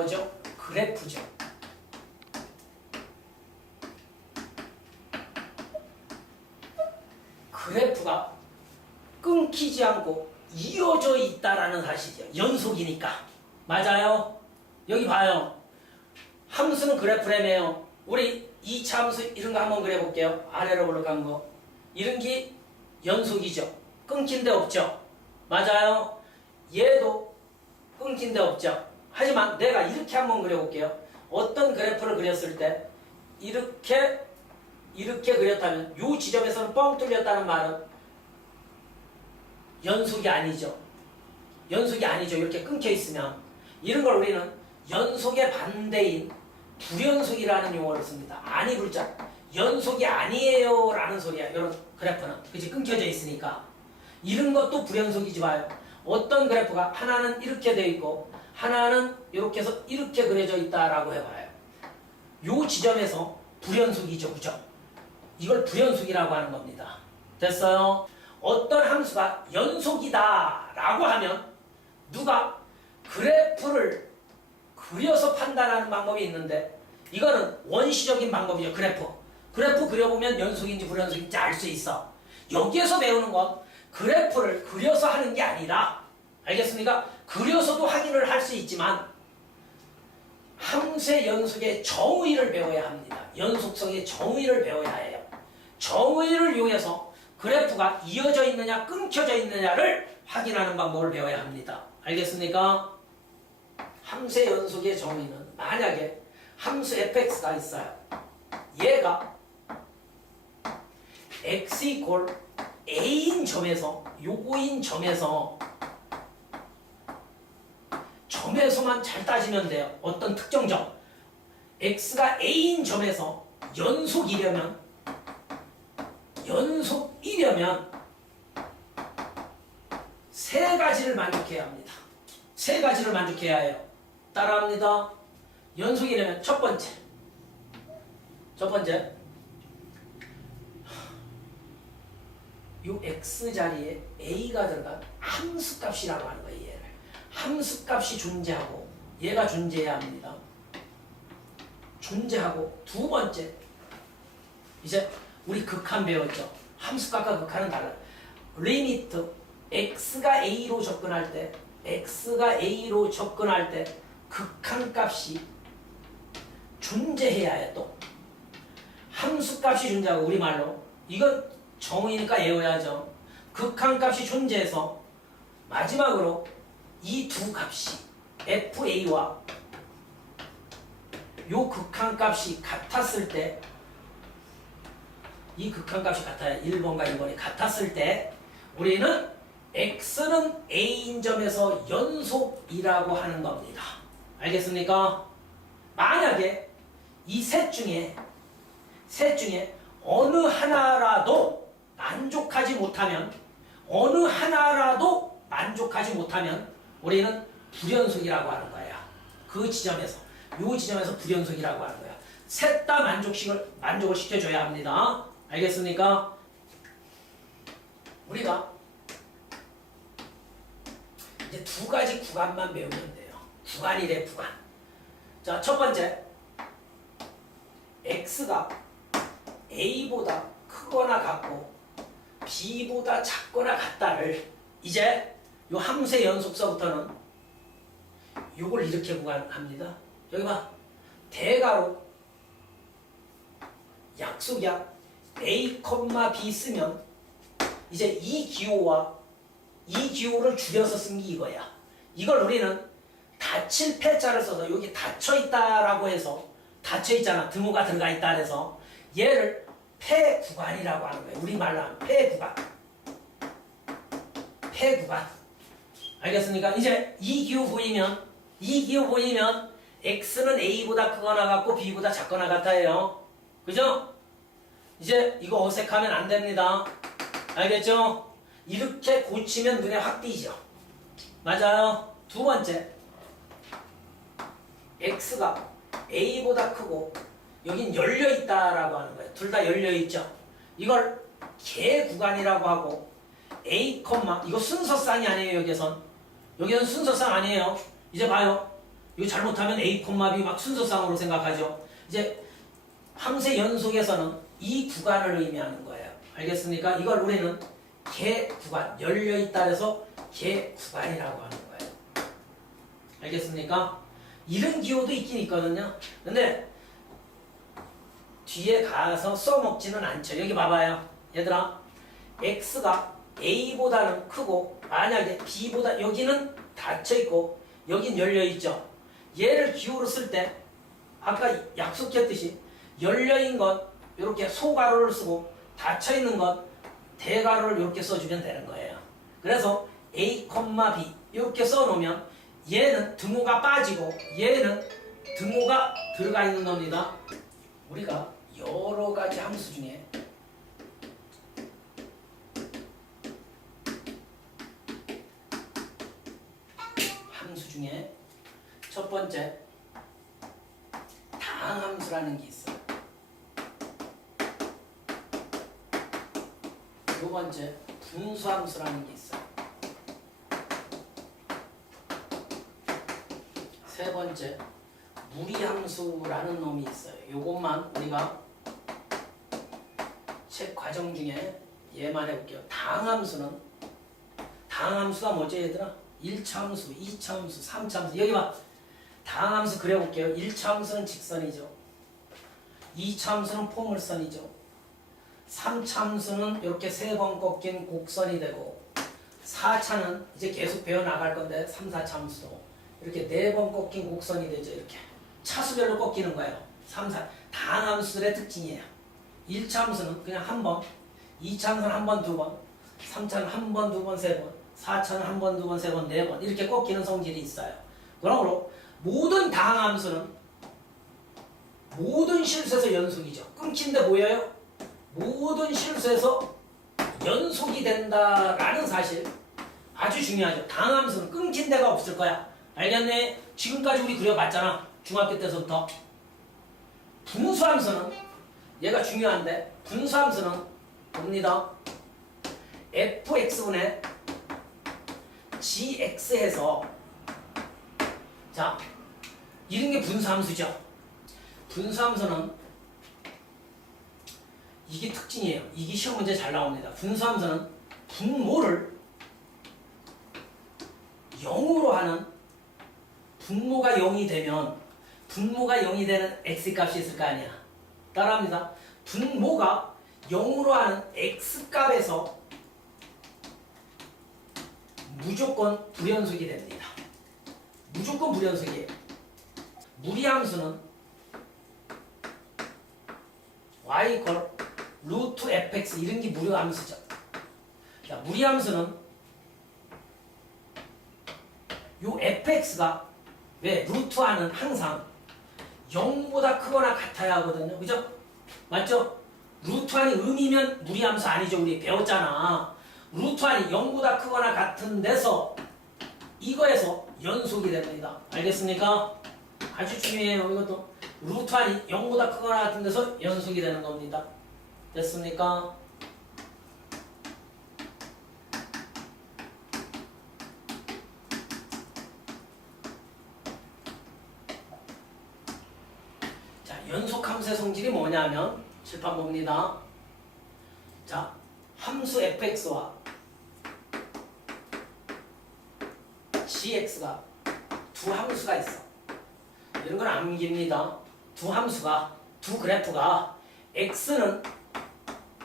뭐죠? 그래프죠. 그래프가 끊기지 않고 이어져 있다라는 사실이죠. 연속이니까. 맞아요? 여기 봐요. 함수는 그래프라며요. 우리 2차 함수 이런 거 한번 그려볼게요. 아래로 올라간 거. 이런 게 연속이죠. 끊긴 데 없죠. 맞아요? 얘도 끊긴 데 없죠. 하지만 내가 이렇게 한번 그려볼게요. 어떤 그래프를 그렸을 때 이렇게 그렸다면 이 지점에서는 뻥 뚫렸다는 말은 연속이 아니죠. 연속이 아니죠. 이렇게 끊겨 있으면. 이런 걸 우리는 연속의 반대인 불연속이라는 용어를 씁니다. 아니 글자 연속이 아니에요 라는 소리야. 이런 그래프는 그치 끊겨져 있으니까. 이런 것도 불연속이지 봐요. 어떤 그래프가 하나는 이렇게 되어 있고 하나는 이렇게 해서 이렇게 그려져 있다라고 해봐요. 요 지점에서 불연속이죠. 그죠? 이걸 불연속이라고 하는 겁니다. 됐어요? 어떤 함수가 연속이다 라고 하면 누가 그래프를 그려서 판단하는 방법이 있는데 이거는 원시적인 방법이죠. 그래프 그려보면 연속인지 불연속인지 알 수 있어. 여기에서 배우는 건 그래프를 그려서 하는 게 아니라 알겠습니까? 그려서도 확인을 할 수 있지만 함수의 연속의 정의를 배워야 합니다. 연속성의 정의를 배워야 해요. 정의를 이용해서 그래프가 이어져 있느냐 끊겨져 있느냐를 확인하는 방법을 배워야 합니다. 알겠습니까? 함수의 연속의 정의는 만약에 함수 fx가 있어요. 얘가 x 이퀄 a인 점에서 요거인 점에서만 잘 따지면 돼요. 어떤 특정 점 x가 a인 점에서 연속이려면 세 가지를 만족해야 합니다. 세 가지를 만족해야 해요. 따라합니다. 연속이려면 첫 번째 요 x 자리에 a가 들어간 함수값이라고 하는 거예요. 얘를 함수값이 존재하고 얘가 존재해야 합니다. 존재하고 두 번째 이제 우리 극한 배웠죠. 함수값과 극한은 달라요. 리미트 x가 a로 접근할 때 극한값이 존재해야 해. 또 함수값이 존재하고 우리말로 이건 정의니까 외워야죠. 극한값이 존재해서 마지막으로 이 두 값이 fa와 요 극한값이 같았을 때 이 극한값이 같아요. 1번과 2번이 같았을 때 우리는 x는 a인 점에서 연속이라고 하는 겁니다. 알겠습니까? 만약에 이 셋 중에 어느 하나라도 만족하지 못하면 우리는 불연속이라고 하는 거야. 그 지점에서 요 지점에서 불연속이라고 하는 거야. 셋 다 만족을 시켜줘야 합니다. 알겠습니까? 우리가 이제 두 가지 구간만 배우면 돼요. 구간이래, 구간. 자, 첫 번째. x가 a보다 크거나 같고 b보다 작거나 같다를 이제 요 함수의 연속서부터는 요걸 이렇게 구간합니다. 여기 봐. 대괄호 약속이야. a, b 쓰면 이제 이 기호를 줄여서 쓴 게 이거야. 이걸 우리는 닫힐 패자를 써서 여기 닫혀있다라고 해서 닫혀있잖아. 등호가 들어가 있다 해서 얘를 폐구간이라고 하는 거예요. 우리말로 하면 폐구간. 알겠습니까? 이제 이 기호 보이면 x는 a보다 크거나 같고 b보다 작거나 같아요. 그죠? 이제 이거 어색하면 안 됩니다. 알겠죠? 이렇게 고치면 눈에 확 띄죠. 맞아요. 두 번째, x가 a보다 크고 여긴 열려있다라고 하는 거예요. 둘 다 열려있죠. 이걸 개구간이라고 하고 a, 이거 순서쌍이 아니에요. 여기선 순서쌍 아니에요. 이제 봐요. 이거 잘못하면 A, B 막 순서상으로 생각하죠. 이제 함수의 연속에서는 이 구간을 의미하는 거예요. 알겠습니까? 이걸 우리는 개 구간, 열려있다 해서 개 구간이라고 하는 거예요. 알겠습니까? 이런 기호도 있긴 있거든요. 근데 뒤에 가서 써먹지는 않죠. 여기 봐봐요. 얘들아, X가 A보다는 크고 만약에 B보다 여기는 닫혀있고 여긴 열려있죠. 얘를 기호로 쓸 때 아까 약속했듯이 열려있는 것 이렇게 소가로를 쓰고 닫혀있는 것 대가로를 이렇게 써주면 되는 거예요. 그래서 A, B 이렇게 써놓으면 얘는 등호가 빠지고 얘는 등호가 들어가 있는 겁니다. 우리가 여러 가지 함수 중에 첫 번째 다항함수라는 게 있어요. 두 번째 분수함수라는 게 있어요. 세 번째 무리함수라는 놈이 있어요. 요것만 우리가 책 과정 중에 얘만 해볼게요. 다항함수가 뭐죠 얘들아? 1차 함수, 2차 함수, 3차 함수. 여기 봐. 다항함수 그려볼게요. 1차 함수는 직선이죠. 2차 함수는 포물선이죠. 3차 함수는 이렇게 3번 꺾인 곡선이 되고 4차는 이제 계속 배워나갈 건데 3, 4차 함수도 이렇게 4번 꺾인 곡선이 되죠. 이렇게 차수별로 꺾이는 거예요. 3, 4 다항함수들의 특징이에요. 1차 함수는 그냥 한 번, 2차 함수는 한 번, 두 번, 3차는 한 번, 두 번, 세 번, 4차는 한 번, 두 번, 세 번, 네 번 이렇게 꺾이는 성질이 있어요. 그러므로 모든 다항함수는 모든 실수에서 연속이죠. 끊긴데 뭐예요? 모든 실수에서 연속이 된다라는 사실 아주 중요하죠. 다항함수는 끊긴 데가 없을 거야. 알겠네? 지금까지 우리 그려봤잖아. 중학교 때서부터. 분수함수는 얘가 중요한데 분수함수는 봅니다. fx분의 gx에서 자 이런 게 분수함수죠. 분수함수는 이게 특징이에요. 이게 시험 문제 잘 나옵니다. 분수함수는 분모를 0으로 하는 분모가 0이 되면 분모가 0이 되는 x값이 있을 거 아니야. 따라합니다. 분모가 0으로 하는 x값에서 무조건 불연속이 됩니다. 무조건 불연속이에요. 무리함수는 y 이퀄 루트 fx 이런 게 무리함수죠. 자, 무리함수는 요 fx가 왜 루트와는 항상 0보다 크거나 같아야 하거든요. 그죠? 맞죠? 루트와는 음이면 무리함수 아니죠. 우리 배웠잖아. 루트와는 0보다 크거나 같은 데서 이거에서 연속이 됩니다. 알겠습니까? 아주 중요해요. 이것도 루트와는 0보다 크거나 같은 데서 연속이 되는 겁니다. 됐습니까? 자, 연속함수의 성질이 뭐냐면 칠판 봅니다. 자, 함수 fx와 gx가 두 함수가 있어. 이런 건 암기입니다. 두 함수가, 두 그래프가 x는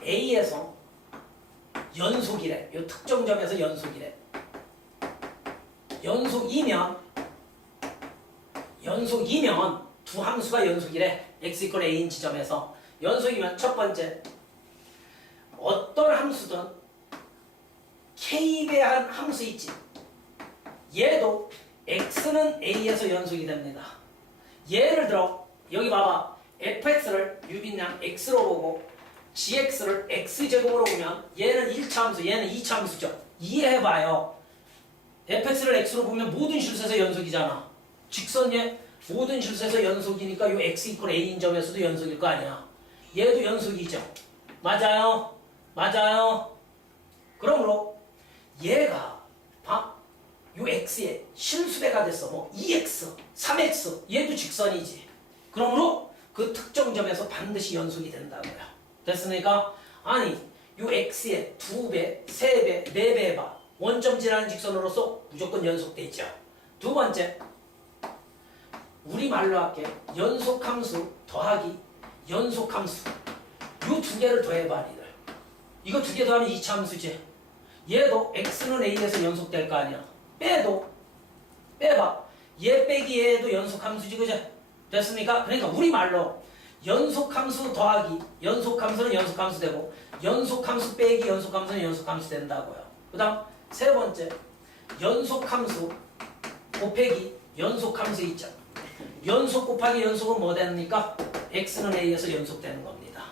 a에서 연속이래. 이 특정 점에서 연속이래. 연속이면 두 함수가 연속이래. x 이퀄 a인 지점에서 연속이면 첫 번째 어떤 함수든 k배한 함수 있지. 얘도 x는 a에서 연속이 됩니다. 예를 들어 여기 봐봐. fx를 유빈량 x로 보고 gx를 x제곱으로 보면 얘는 1차 함수, 얘는 2차 함수죠. 이해해봐요. fx를 x로 보면 모든 실수에서 연속이잖아. 직선예 모든 실수에서 연속이니까 요 x 이퀄 a인 점에서도 연속일 거 아니야. 얘도 연속이죠. 맞아요? 맞아요? 그러므로 얘가 요 x에 실수배가 됐어. 뭐 2x, 3x 얘도 직선이지. 그러므로 그 특정 점에서 반드시 연속이 된다고요. 됐습니까? 아니 요 x에 2배, 3배, 4배 해봐. 원점 지나는 직선으로서 무조건 연속돼 있죠. 두 번째, 우리말로 할게. 연속함수 더하기 연속함수. 요 두 개를 더해봐 니들. 이거 두 개 더하면 2차 함수지. 얘도 x는 a에서 연속될 거 아니야. 빼봐. 얘 빼기 얘도 연속함수지, 그죠? 됐습니까? 그러니까 우리말로 연속함수 더하기 연속함수는 연속함수 되고 연속함수 빼기 연속함수는 연속함수 된다고요. 그 다음 세 번째, 연속함수 곱하기 연속함수 있죠. 연속 곱하기 연속은 뭐 됩니까? x는 a에서 연속되는 겁니다.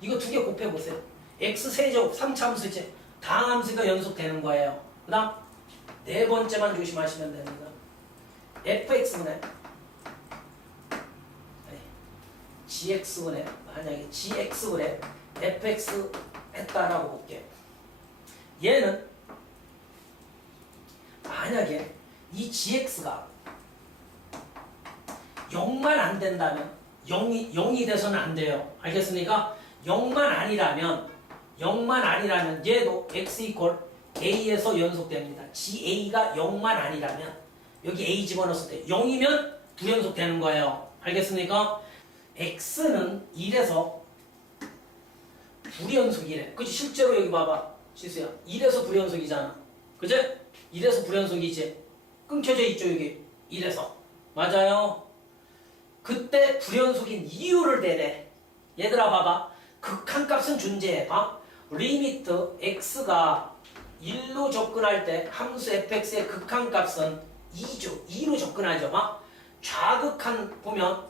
이거 두 개 곱해보세요. x 세제곱 3차 함수지. 다항함수가 연속되는 거예요. 그 다음 네 번째만 조심하시면 됩니다. fx분의 gx분의 만약에 gx분의 fx 했다라고 볼게요. 얘는 만약에 이 gx가 0만 안 된다면 0이 돼서는 안 돼요. 알겠습니까? 0만 아니라면 얘도 x 이퀄 a에서 연속됩니다. ga가 0만 아니라면 여기 a 집어넣었을 때 0이면 불연속 되는 거예요. 알겠습니까? x는 1에서 불연속이래. 그치? 실제로 여기 봐봐. 시수야. 1에서 불연속이잖아. 그치? 1에서 불연속이지. 끊겨져 있죠 여기. 1에서. 맞아요. 그때 불연속인 이유를 대래. 얘들아 봐봐. 극한값은 존재해. 봐. 리미트 x가 1로 접근할 때 함수 fx의 극한값은 2죠. 2로 접근하죠. 봐. 좌극한 보면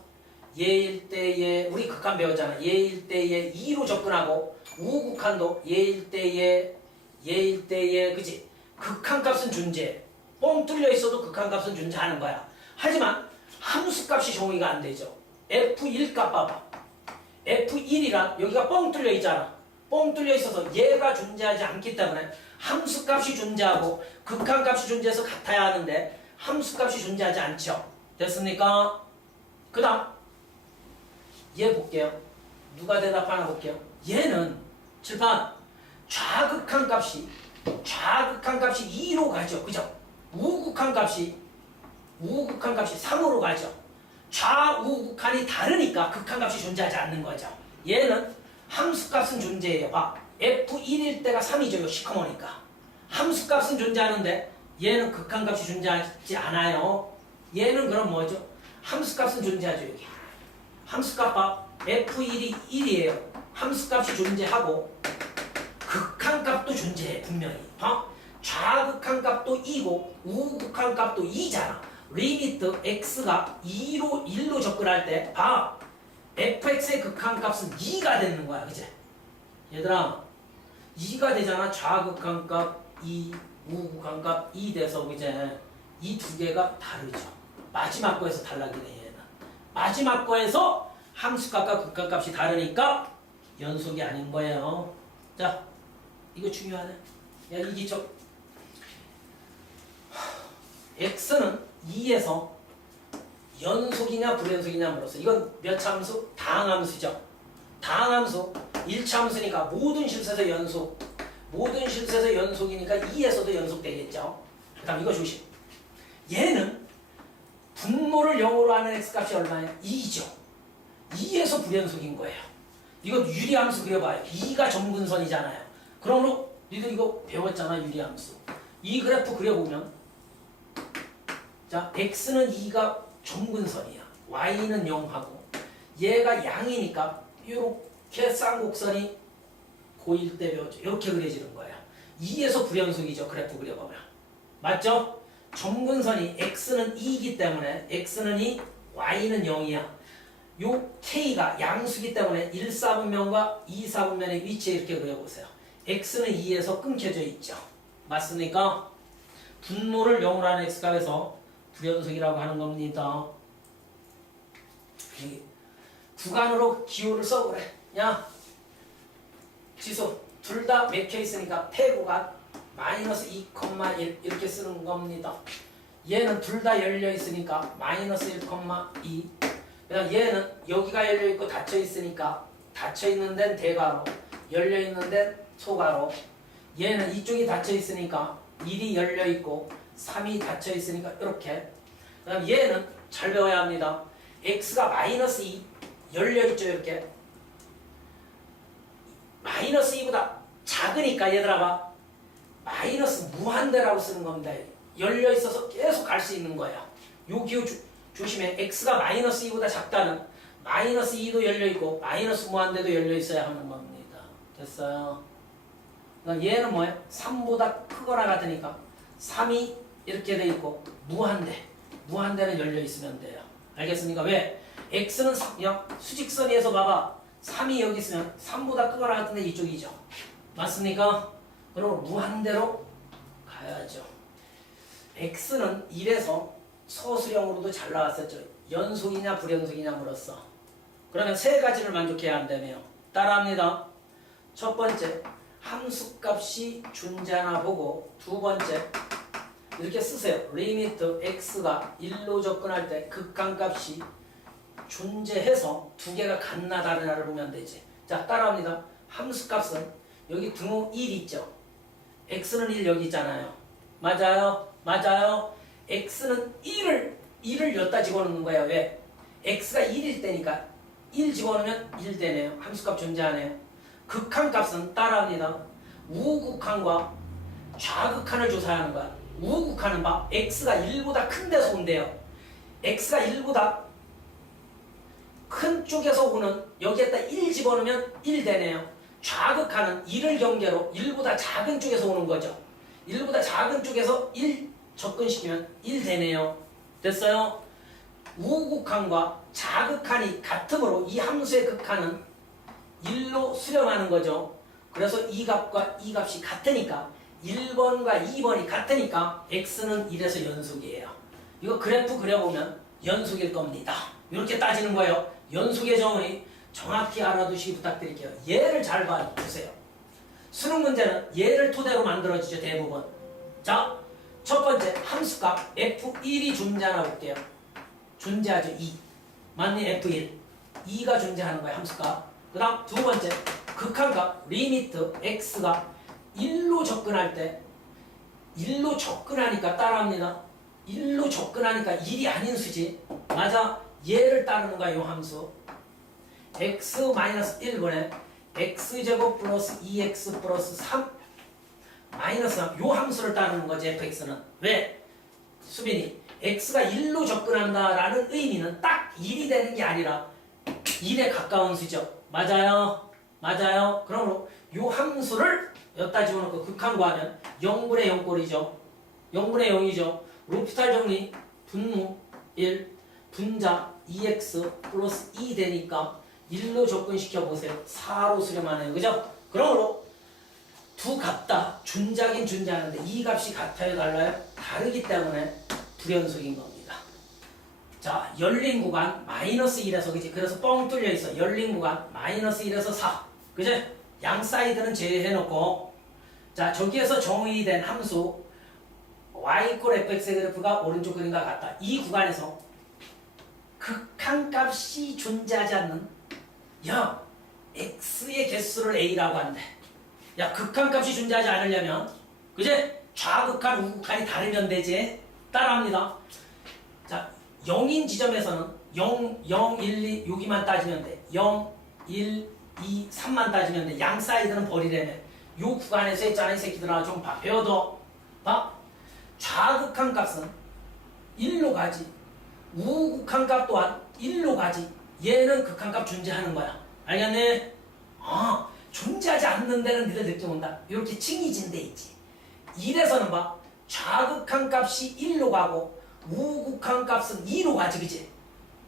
얘일 때에 우리 극한 배웠잖아. 얘일 때에 2로 접근하고 우극한도 얘일 때에 그치? 극한값은 존재해. 뻥 뚫려 있어도 극한값은 존재하는 거야. 하지만 함수값이 정의가 안 되죠. f1 값 봐봐. f1이란 여기가 뻥 뚫려 있잖아. 뻥 뚫려 있어서 얘가 존재하지 않기 때문에 함수값이 존재하고 극한값이 존재해서 같아야 하는데 함수값이 존재하지 않죠. 됐습니까? 그 다음 얘 볼게요. 누가 대답하나 볼게요. 얘는 칠판 좌극한값이 2로 가죠. 그죠? 우극한값이 3으로 가죠. 좌우극한이 다르니까 극한값이 존재하지 않는 거죠. 얘는 함수값은 존재해요. 봐. f1일 때가 3이죠. 시커머니까. 함수값은 존재하는데 얘는 극한값이 존재하지 않아요. 얘는 그럼 뭐죠? 함수값은 존재하죠. 여기. 함수값 봐. f1이 1이에요. 함수값이 존재하고 극한값도 존재해. 분명히. 봐. 좌극한값도 2고 우극한값도 2잖아. 리미트 x가 1로 접근할 때 봐. fx의 극한값은 2가 되는 거야. 그치? 얘들아 2가 되잖아. 좌극한값 2, 우극한값 2 돼서 그제 이 두 개가 다르죠. 마지막 거에서 달라지네. 얘는 마지막 거에서 함수값과 극한값이 다르니까 연속이 아닌 거예요. 자, 이거 중요하네. 야, 이게 x는 2에서 연속이냐 불연속이냐 물었어. 이건 몇 차 함수? 다항함수죠. 다항함수 1차 함수니까 모든 실수에서 연속. 모든 실수에서 연속이니까 2에서도 연속되겠죠. 그 다음 이거 조심. 얘는 분모를 0으로 하는 x값이 얼마예요? 2죠. 2에서 불연속인 거예요. 이거 유리함수 그려봐요. 2가 점근선이잖아요. 그러므로 니들 이거 배웠잖아. 유리함수. 이 그래프 그려보면 자, x는 2가 점근선이야. y는 0하고 얘가 양이니까 이렇게 쌍곡선이 고1 때 배웠죠. 이렇게 그려지는 거예요. 2에서 불연속이죠. 그래프 그려보면. 맞죠? 점근선이 x는 2이기 때문에 x는 2, y는 0이야. 요 k가 양수기 때문에 1사분면과 2사분면의 위치에 이렇게 그려보세요. x는 2에서 끊겨져 있죠. 맞습니까? 분모를 0으로 하는 x값에서 불연속이라고 하는 겁니다. 구간으로 기호를 써보래. 야, 지수 둘 다 맥혀 있으니까 폐구간 마이너스 2,1 이렇게 쓰는 겁니다. 얘는 둘 다 열려 있으니까 마이너스 1,2. 그다음 얘는 여기가 열려 있고 닫혀 있으니까 닫혀 있는 데는 대괄호, 열려 있는 데는 소괄호. 얘는 이쪽이 닫혀 있으니까 1이 열려 있고 3이 닫혀 있으니까 이렇게. 그다음 얘는 잘 배워야 합니다. x가 마이너스 2 열려 있죠. 이렇게 마이너스 2보다 작으니까 얘들아 봐. 마이너스 무한대라고 쓰는 겁니다. 열려 있어서 계속 갈 수 있는 거야. 요 기호 조심해. x가 마이너스 2보다 작다는 마이너스 2도 열려 있고 마이너스 무한대도 열려 있어야 하는 겁니다. 됐어요? 얘는 뭐야? 3보다 크거나 같으니까 3이 이렇게 돼 있고 무한대는 열려 있으면 돼요. 알겠습니까? 왜? x는 3, 수직선 위에서 봐봐. 3이 여기 있으면 3보다 크거나 같은데 이쪽이죠. 맞습니까? 그럼 무한대로 가야죠. x는 1에서 서술형으로도 잘 나왔었죠. 연속이냐 불연속이냐 물었어. 그러면 세 가지를 만족해야 한다며요. 따라합니다. 첫 번째, 함수값이 존재하나 보고, 두 번째, 이렇게 쓰세요. 리미트 x가 1로 접근할 때 극한값이 존재해서 두 개가 같나 다르나를 보면 되지. 자, 따라합니다. 함수값은 여기 등호 1 있죠. x는 1 여기 있잖아요. 맞아요? 맞아요? x는 1을 여기다 집어넣는 거예요. 왜? x가 1일 때니까 1 집어넣으면 1 되네요. 함수값 존재하네요. 극한값은 따라합니다. 우극한과 좌극한을 조사하는 거야. 우극한은 봐. x가 1보다 큰 데서 온대요. x가 1보다 큰 쪽에서 오는 여기에다 1 집어넣으면 1 되네요. 좌극한은 1을 경계로 1보다 작은 쪽에서 오는 거죠. 1보다 작은 쪽에서 1 접근시키면 1 되네요. 됐어요? 우극한과 좌극한이 같으므로 이 함수의 극한은 1로 수렴하는 거죠. 그래서 이 값과 이 값이 같으니까 1번과 2번이 같으니까 x는 1에서 연속이에요. 이거 그래프 그려보면 연속일 겁니다. 이렇게 따지는 거예요. 연속의 정의 정확히 알아두시기 부탁드릴게요. 얘를 잘 봐주세요. 수능 문제는 얘를 토대로 만들어지죠. 대부분. 자, 첫 번째 함수값 f1이 존재하나 볼게요. 존재하죠. 2. 맞니? f1. 2가 존재하는 거예요. 함수값. 그 다음 두 번째 극한값 리미트 x가 1로 접근할 때 1로 접근하니까 따라합니다. 1로 접근하니까 1이 아닌 수지. 맞아. 얘를 따르는 거야. 이 함수 x-1분의 x제곱 플러스 2x 플러스 3 마이너스 3. 이 함수를 따르는 거지. fx는. 왜? 수빈이 x가 1로 접근한다라는 의미는 딱 1이 되는 게 아니라 1에 가까운 수죠. 맞아요. 맞아요. 그러므로 이 함수를 여기다 집어넣고 극한구하면 0분의 0꼴이죠. 0분의 0이죠. 로피탈 정리 분모 1 분자 2x 플러스 2 되니까 1로 접근시켜 보세요. 4로 수렴하네요. 그죠? 그러므로 두 값 다 존재하긴 존재하는데 이 값이 같아요? 달라요? 다르기 때문에 불연속인 겁니다. 자, 열린 구간 마이너스 1에서 그지? 그래서 뻥 뚫려 있어. 열린 구간 마이너스 1에서 4. 그지? 양 사이드는 제외해놓고 자, 저기에서 정의된 함수 y = fx의 그래프가 오른쪽 그림과 같다. 이 구간에서 극한값이 존재하지 않는 야, x의 개수를 a라고 한대. 야, 극한값이 존재하지 않으려면 그지? 좌극한, 우극한이 다르면 되지. 따라합니다. 자, 0인 지점에서는 0, 0, 1, 2 여기만 따지면 돼. 0, 1, 2, 3만 따지면 돼. 양 사이드는 버리래며. 요 구간에서 있잖아 이 새끼들아. 좀 봐. 배워둬. 봐. 좌극한 값은 1로 가지. 우극한 값 또한 1로 가지. 얘는 극한값 존재하는 거야. 알겠네? 아, 존재하지 않는 데는 니들 느낌 온다. 이렇게 칭의진 데 있지. 1에서는 봐. 좌극한 값이 1로 가고 우극한 값은 2로 가지. 그치?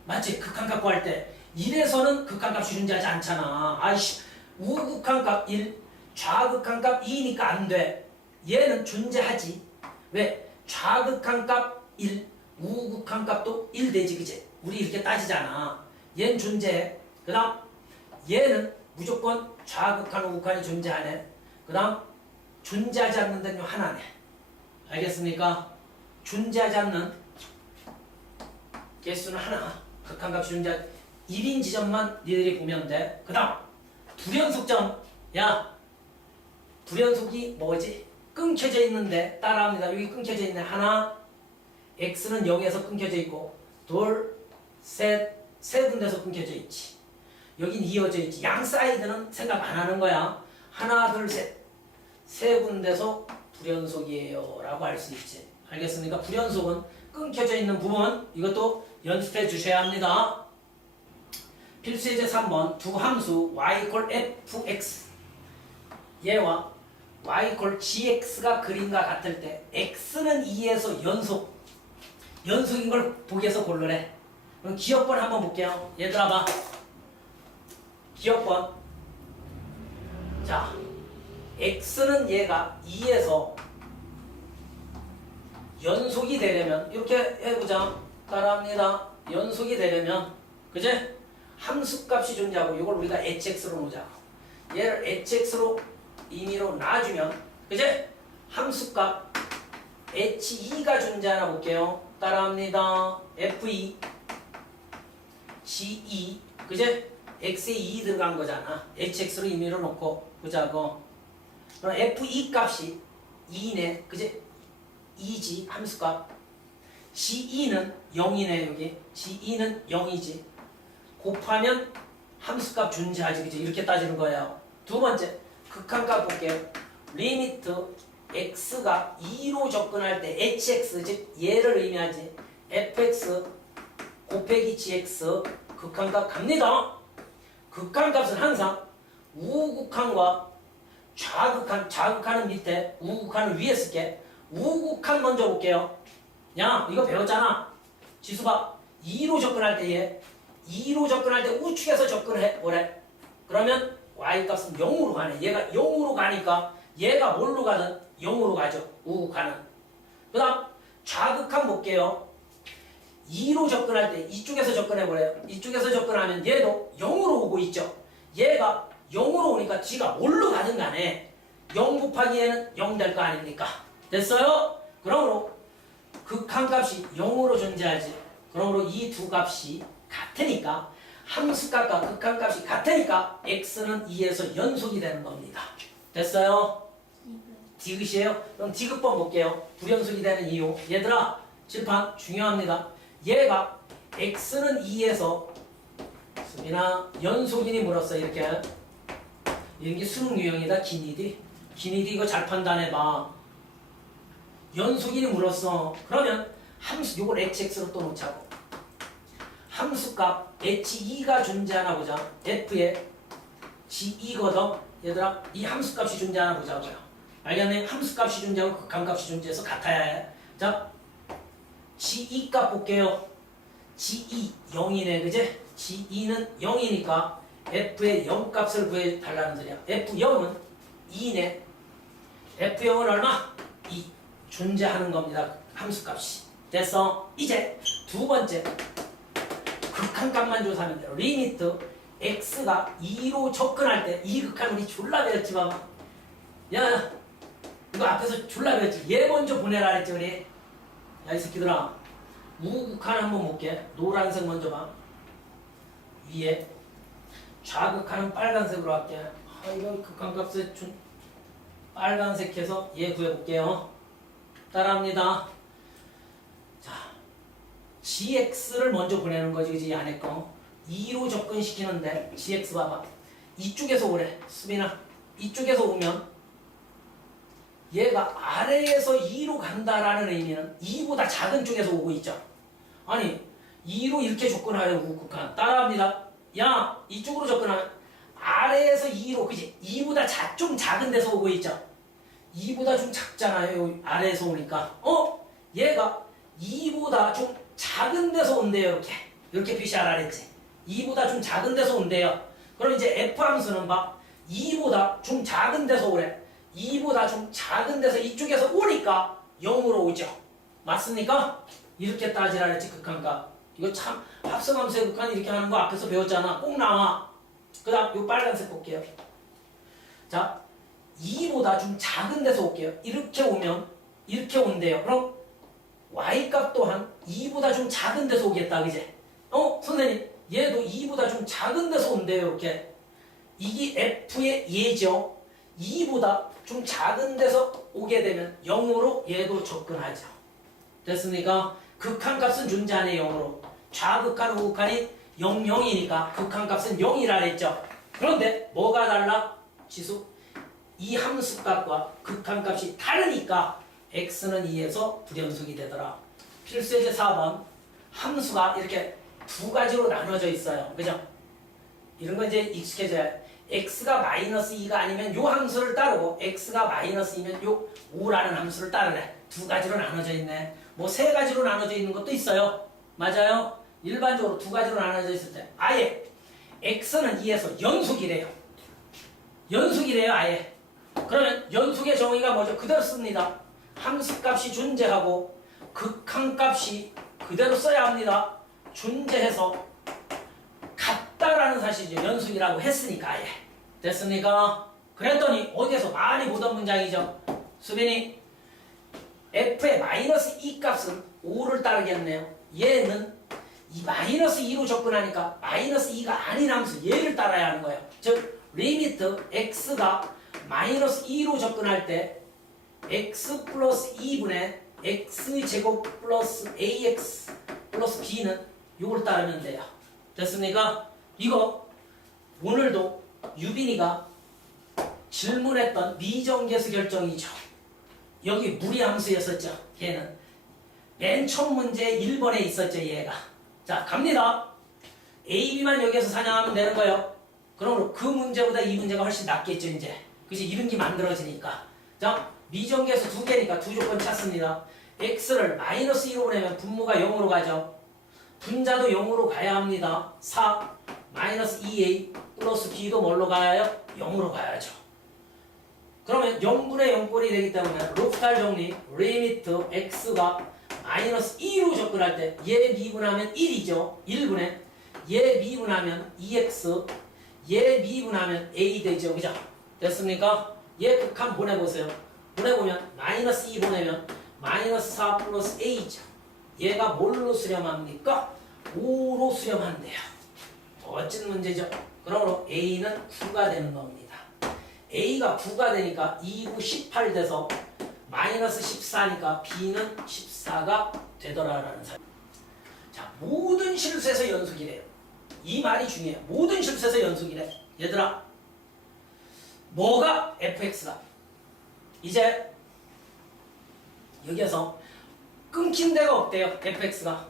맞지? 극한값 구할 때 1에서는 극한값이 존재하지 않잖아. 아이씨, 우극한 값 1, 좌극한 값 2니까 안 돼. 얘는 존재하지. 왜? 좌극한 값 1, 우극한 값도 1 되지. 그치? 우리 이렇게 따지잖아. 얘는 존재해. 그 다음 얘는 무조건 좌극한, 우극한이 존재하네. 그 다음 존재하지 않는 데는 요 하나네. 알겠습니까? 존재하지 않는 개수는 하나. 극한값이 존재 1인 지점만 니들이 보면 돼. 그 다음 불연속점. 야, 불연속이 뭐지? 끊겨져 있는데 따라합니다. 여기 끊겨져 있네. 하나, x는 0에서 끊겨져 있고 둘, 셋, 세 군데서 끊겨져 있지. 여긴 이어져 있지. 양 사이드는 생각 안 하는 거야. 하나, 둘, 셋. 세 군데서 불연속이에요 라고 할 수 있지. 알겠습니까? 불연속은 끊겨져 있는 부분, 이것도 연습해 주셔야 합니다. 필수 예제 3번 두 함수 y = fx 얘와 y = gx가 그림과 같을 때 x는 2에서 연속인 걸 보기 위해서 고르래. 그럼 기억번 한번 볼게요. 얘들아 봐. 기억번. 자, x는 얘가 2에서 연속이 되려면 이렇게 해보자. 따라합니다. 연속이 되려면 그제? 함수값이 존재하고 이걸 우리가 hx로 놓자고. 얘를 hx로 임의로 놔주면 그제? 함수값 h2가 존재하나 볼게요. 따라합니다. f2 g2 그제? x에 2 들어간 거잖아. hx로 임의로 놓고 보자고. 그럼 f2 값이 2네. 그제? 2지 함수값. g2는 0이네. 여기 g2는 0이지. 곱하면 함수값 존재하지. 그치? 이렇게 따지는 거예요. 두 번째 극한값 볼게요. 리미트 x가 2로 접근할 때 hx 즉 얘를 의미하지. fx 곱하기 gx 극한값 갑니다. 극한값은 항상 우극한과 좌극한은 밑에 우극한을 위에 쓸게. 우극한 먼저 볼게요. 야 이거 배웠잖아. 지수 봐. 2로 접근할 때 얘 2로 접근할 때 우측에서 접근해 뭐래? 그러면 y값은 0으로 가네. 얘가 0으로 가니까 얘가 뭘로 가든 0으로 가죠. 우극한은. 그 다음 좌극한 볼게요. 2로 접근할 때 이쪽에서 접근해 보래요. 이쪽에서 접근하면 얘도 0으로 오고 있죠. 얘가 0으로 오니까 지가 뭘로 가든 간에 0 곱하기 얘는 0 될 거 아닙니까? 됐어요? 그러므로 극한값이 0으로 존재하지. 그러므로 이 두 값이 같으니까 함수값과 극한값이 같으니까 x는 2에서 연속이 되는 겁니다. 됐어요? 디귿이에요? 그럼 디귿번 볼게요. 불연속이 되는 이유. 얘들아 칠판 중요합니다. 얘가 x는 2에서 수빈아 연속이니 물었어. 이렇게 이런 게 수능 유형이다. 기니디 이거 잘 판단해봐. 연속이니 물었어. 그러면 함수 요걸 hx로 또 놓자고. 함수값 h2가 존재하나 보자. f에 g2거든. 얘들아 이 함수값이 존재하나 보자고요. 알겠네? 함수값이 존재하고 극한값이 존재해서 같아야 해. 자 g2 값 볼게요. g2 0이네. 그제? g2는 0이니까 f의 0값을 구해달라는 소리야. f0은 2네. f0은 얼마? 2 존재하는 겁니다. 함수값이. 됐어? 이제 두 번째 극한값만 조사하면 돼요. 리미트 x가 2로 접근할 때 이 극한 우리 졸라 배웠지 봐봐. 야 이거 앞에서 졸라 배웠지. 얘 먼저 보내라 했지 우리. 야 이 새끼들아 우극한 한번 볼게. 노란색 먼저 봐. 위에 좌극한은 빨간색으로 할게. 아 이거 극한값을 빨간색 해서 얘 구해볼게요. 따라합니다. 자, gx를 먼저 보내는 거지, 그지? 이 안에 거. 2로 접근시키는데, gx 봐봐. 이쪽에서 오래. 수빈아, 이쪽에서 오면, 얘가 아래에서 2로 간다라는 의미는 2보다 작은 쪽에서 오고 있죠. 아니, 2로 이렇게 접근하여 우극한. 따라합니다. 야, 이쪽으로 접근하면, 아래에서 2로, 그지? 2보다 좀 작은 데서 오고 있죠. 2보다 좀 작잖아요. 아래에서 오니까. 얘가 2보다 좀 작은 데서 온대요. 이렇게 표시하라 그랬지. 2보다 좀 작은 데서 온대요. 그럼 이제 F 함수는 봐. 2보다 좀 작은 데서 오래. 2보다 좀 작은 데서 이쪽에서 오니까 0으로 오죠. 맞습니까? 이렇게 따지라 그랬지. 극한값. 이거 참 합성함수의 극한 이렇게 하는 거 앞에서 배웠잖아. 꼭 나와. 그 다음 요 빨간색 볼게요. 자 2보다 좀 작은 데서 올게요. 이렇게 오면 이렇게 온대요. 그럼 y값 또한 2보다 좀 작은 데서 오겠다. 그제? 선생님 얘도 2보다 좀 작은 데서 온대요. 이렇게. 이게 f의 예죠. 2보다 좀 작은 데서 오게 되면 0으로 얘도 접근하죠. 됐습니까? 극한값은 존재하네 0으로. 좌극한 우극한이 0, 0이니까 극한값은 0이라 했죠. 그런데 뭐가 달라? 지수? 이 함수값과 극한값이 다르니까 x는 2에서 불연속이 되더라. 필수예제 4번 함수가 이렇게 두 가지로 나눠져 있어요. 그죠? 이런 거 이제 익숙해져야 해. x가 마이너스 2가 아니면 요 함수를 따르고 x가 마이너스 2면 요 5라는 함수를 따르래. 두 가지로 나눠져 있네. 뭐 세 가지로 나눠져 있는 것도 있어요. 맞아요? 일반적으로 두 가지로 나눠져 있을 때 아예 x는 2에서 연속이래요. 연속이래요 아예. 그러면 연속의 정의가 뭐죠? 그대로 씁니다. 함수값이 존재하고 극한값이 그대로 써야 합니다. 존재해서 같다라는 사실이죠. 연속이라고 했으니까 아예. 됐습니까? 그랬더니 어디에서 많이 보던 문장이죠. 수빈이 f의 마이너스 2 값은 5를 따르겠네요. 얘는 이 마이너스 2로 접근하니까 마이너스 2가 아닌 함수 얘를 따라야 하는 거예요. 즉 리미트 x가 마이너스 2로 접근할 때 x 플러스 2분의 x제곱 플러스 ax 플러스 b는 이걸 따르면 돼요. 됐습니까? 이거 오늘도 유빈이가 질문했던 미정계수 결정이죠. 여기 무리함수였었죠. 걔는 맨 처음 문제 1번에 있었죠. 얘가. 자 갑니다. A, B만 여기에서 사냥하면 되는 거예요. 그러므로 그 문제보다 이 문제가 훨씬 낫겠죠. 이제 그치? 이런 게 만들어지니까. 자 미정계수 두 개니까 두 조건 찾습니다. x를 마이너스 2로 보내면 분모가 0으로 가죠. 분자도 0으로 가야 합니다. 4 마이너스 2a 플러스 b도 뭘로 가요? 0으로 가야죠. 그러면 0분의 0꼴이 되기 때문에 로프탈 정리 리미트 x가 마이너스 2로 접근할 때 얘 미분하면 1이죠. 1분의 얘 미분하면 2x 얘 미분하면 a 되죠. 그죠? 됐습니까? 얘 극한 보내보세요. 보내보면 마이너스 2 보내면 마이너스 4 플러스 a죠. 얘가 뭘로 수렴합니까? 5로 수렴한대요. 멋진 문제죠. 그러므로 a는 9가 되는 겁니다. a가 9가 되니까 2로 18 돼서 마이너스 14니까 b는 14가 되더라라는 사실. 자, 모든 실수에서 연속이래요. 이 말이 중요해요. 모든 실수에서 연속이래. 얘들아, 뭐가 fx가? 이제 여기에서 끊긴 데가 없대요. fx가.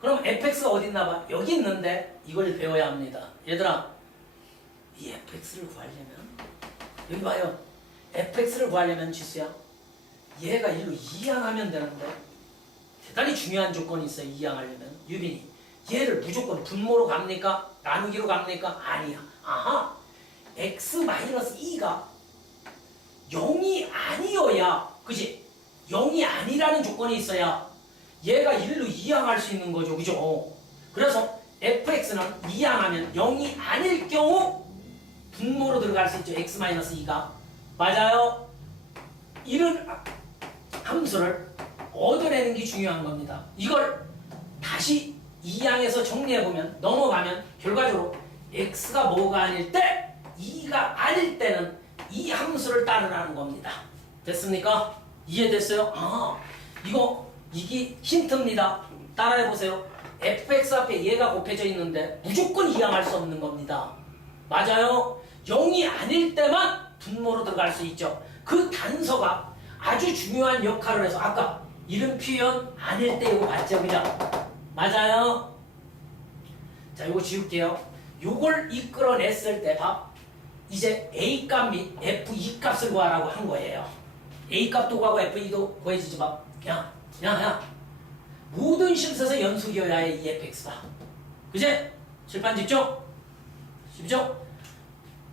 그럼 fx가 어디 있나 봐. 여기 있는데 이걸 배워야 합니다. 얘들아, 이 fx를 구하려면 여기 봐요. fx를 구하려면 지수야. 얘가 일로 이항하면 되는데 대단히 중요한 조건이 있어요. 이항하려면. 유빈이 얘를 무조건 분모로 갑니까? 나누기로 갑니까? 아니야. 아하. x-2가 0이 아니어야, 그지? 0이 아니라는 조건이 있어야 얘가 1로 이항할 수 있는 거죠. 그죠? 그래서 fx는 이항하면 0이 아닐 경우 분모로 들어갈 수 있죠. x-2가. 맞아요? 이런 함수를 얻어내는 게 중요한 겁니다. 이걸 다시 이항해서 정리해보면, 넘어가면 결과적으로 x가 뭐가 아닐 때, 2가 아닐 때는 이 함수를 따르라는 겁니다. 됐습니까? 이해됐어요? 이게 힌트입니다. 따라해보세요. fx 앞에 얘가 곱해져 있는데 무조건 이항할 수 없는 겁니다. 맞아요? 0이 아닐 때만 분모로 들어갈 수 있죠. 그 단서가 아주 중요한 역할을 해서 아까 이런 표현 아닐 때 이거 봤죠? 그죠? 맞아요? 자, 이거 지울게요. 요걸 이끌어냈을 때 이제 A값 및 F2값을 구하라고 한 거예요. A값도 구하고 F2도 구해주지 마. 야. 모든 실수에서 연속이어야 해, 이 fx가. 그제? 칠판 집중? 쉽죠?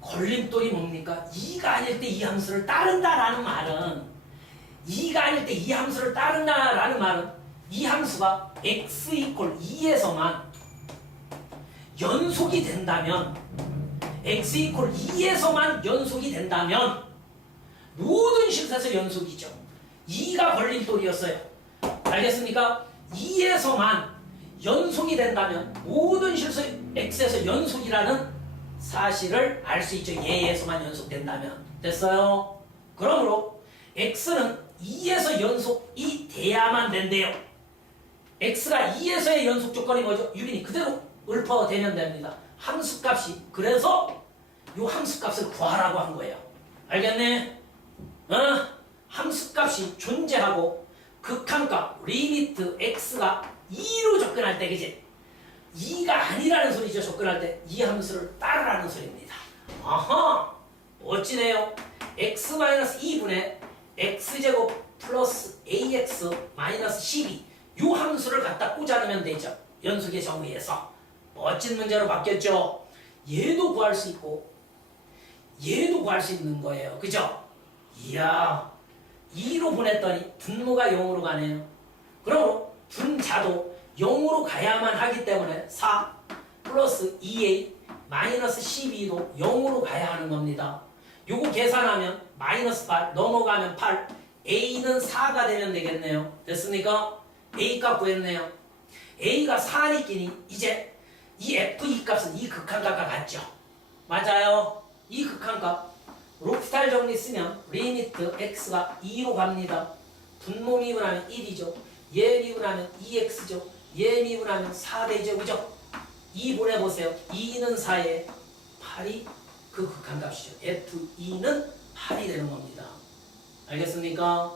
걸림돌이 뭡니까? 2가 아닐 때 이 함수를 따른다라는 말은, 2가 아닐 때 이 함수를 따른다라는 말은 이 함수가 x 이퀄 2에서만 연속이 된다면, x 이퀄 2에서만 연속이 된다면 모든 실수에서 연속이죠. 2가 걸림돌이었어요. 알겠습니까? 2에서만 연속이 된다면 모든 실수 x에서 연속이라는 사실을 알 수 있죠. 얘에서만 연속된다면. 됐어요? 그러므로 x는 2에서 연속이 돼야만 된대요. x가 2에서의 연속 조건이 뭐죠? 유빈이 그대로 읊어대면 됩니다. 함수값이. 그래서 이 함수값을 구하라고 한 거예요. 알겠네? 함수값이 존재하고 극한값 리미트 x가 2로 접근할 때, 그지? 2가 아니라는 소리죠. 접근할 때 이 함수를 따르라는 소리입니다. 아하, 멋지네요. x-2분의 x제곱 플러스 ax 마이너스 12 이 함수를 갖다 꽂아넣으면 되죠. 연속의 정의에서. 멋진 문제로 바뀌었죠. 얘도 구할 수 있고 얘도 구할 수 있는 거예요. 그죠? 이야, 2로 보냈더니 분모가 0으로 가네요. 그러므로 분자도 0으로 가야만 하기 때문에 4 플러스 2a 마이너스 12도 0으로 가야 하는 겁니다. 요거 계산하면 마이너스 8 넘어가면 8 a는 4가 되면 되겠네요. 됐습니까? a 값 구했네요. a가 4니끼니 이제 이 f2 값은 이 극한값과 같죠. 맞아요. 이 극한값 롭스탈 정리 쓰면 리미트 x가 2로 갑니다. 분모 미분하면 1이죠. 얘 미분하면 2x죠. 얘 미분하면 4되죠. 그죠? 2 보내보세요. 2는 4에 8이 그 극한값이죠. f2는 8이 되는 겁니다. 알겠습니까?